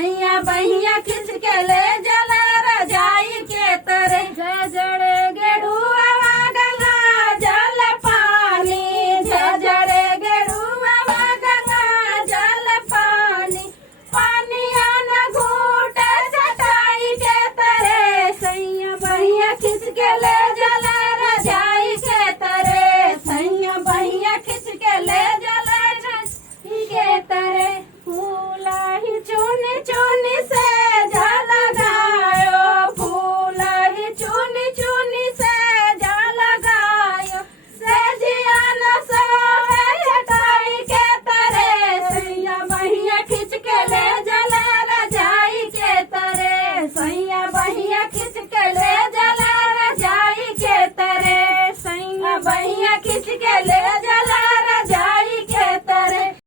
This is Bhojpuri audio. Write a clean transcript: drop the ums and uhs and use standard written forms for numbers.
सैया बहिया खिंच के ले जला रजाई के तरे झजड़े गेड़ुआ गंगा जल पानी झजड़े गेड़ुआ गंगा जल पानी पानिया न घूटे चटाई के तरे सैया बहिया खिंच के ले